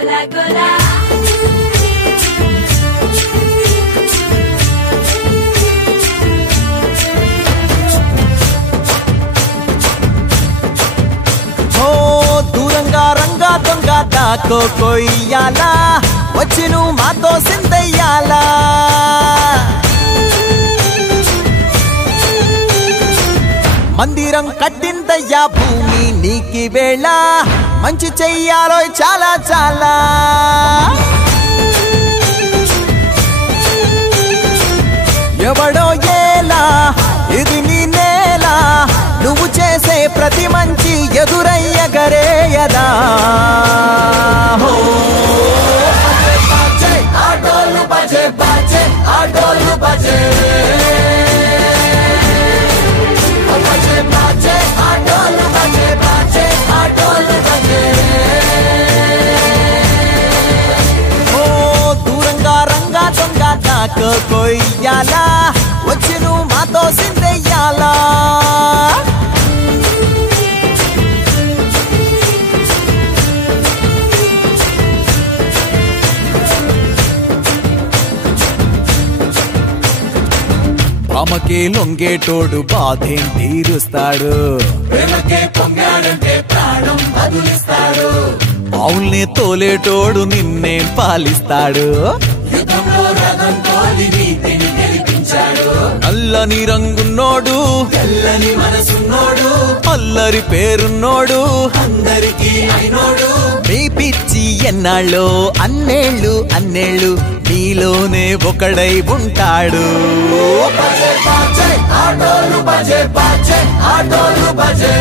గోలా గోలా దూరంగా రంగా దొంగ దాకో కొయ్యాలా వచ్చి నువ్వు మాతో సిందయ్యాలా మందిరం కట్టిందయ్యా భూమి నీకి వేళ మంచి చెయ్యాలో చాలా చాలా ఎవడో ఏలా ఇది నీ నేల నువ్వు చేసే ప్రతి మంచి ఎదురయ్యగరేయదా ఆటోలు బజే బజే ఆటోలు బజే ఆటోలు బజే బజే ఆటోలు బజే ఓ దూరంగా రంగా దొంగ దాకో కొయ్యాలా వచ్చి నువ్వు మాతో సిందెయ్యాలా ప్రేమకే లొంగేటోడు బాధేం తీరుస్తాడు ప్రేమకే పొంగాడంటే ప్రాణం బదులిస్తాడు ఆవుల్ని తోలేటోడు నిన్నే పాలిస్తాడు యుద్ధంలో రథం తోలి నీతిని గెలిపించాడు అల్లని రంగున్నోడు తెల్లని మనసున్నోడు అల్లరి పేరున్నోడు అందరికీ అయినోడు మీ పిచ్చి ఎన్నాళ్ళో అన్నేళ్ళు అన్నేళ్ళు నీలోనే ఒకడై ఉంటాడు బజే బజే ఆటోలు బజే బజే ఆటోలు బజే